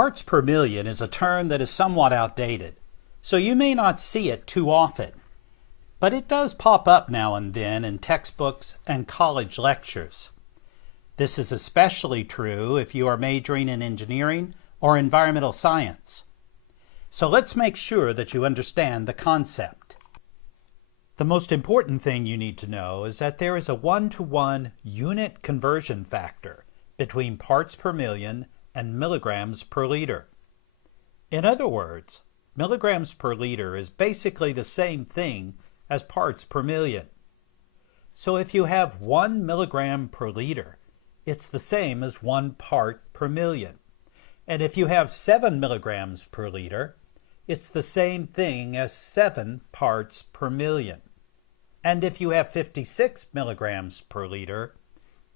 Parts per million is a term that is somewhat outdated, so you may not see it too often, but it does pop up now and then in textbooks and college lectures. This is especially true if you are majoring in engineering or environmental science. So let's make sure that you understand the concept. The most important thing you need to know is that there is a 1-to-1 unit conversion factor between parts per million and milligrams per liter. In other words, milligrams per liter is basically the same thing as parts per million. So if you have 1 milligram per liter, it's the same as 1 part per million. And if you have 7 milligrams per liter, it's the same thing as 7 parts per million. And if you have 56 milligrams per liter,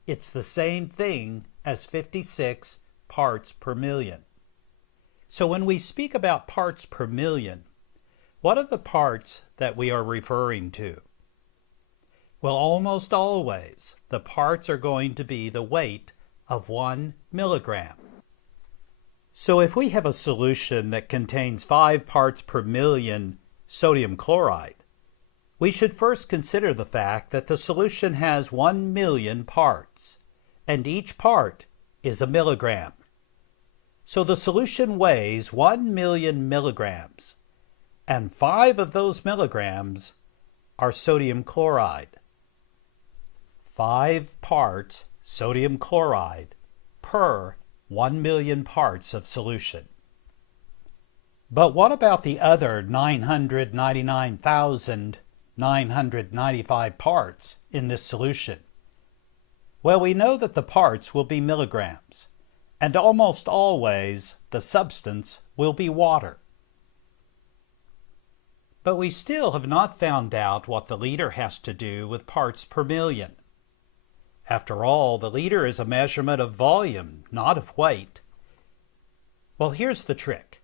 it's the same thing as 56 parts per million. So when we speak about parts per million, what are the parts that we are referring to? Well, almost always, the parts are going to be the weight of 1 milligram. So if we have a solution that contains 5 parts per million sodium chloride, we should first consider the fact that the solution has 1 million parts, and each part is a milligram. So the solution weighs 1 million milligrams, and 5 of those milligrams are sodium chloride. 5 parts sodium chloride per 1 million parts of solution. But what about the other 999,995 parts in this solution? Well, we know that the parts will be milligrams, and almost always the substance will be water. But we still have not found out what the liter has to do with parts per million. After all, the liter is a measurement of volume, not of weight. Well, here's the trick.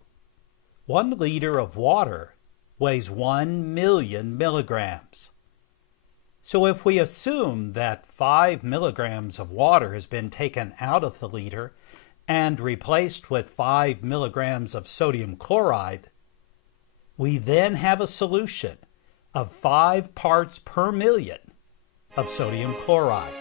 1 liter of water weighs 1 million milligrams. So if we assume that 5 milligrams of water has been taken out of the liter and replaced with 5 milligrams of sodium chloride, we then have a solution of 5 parts per million of sodium chloride.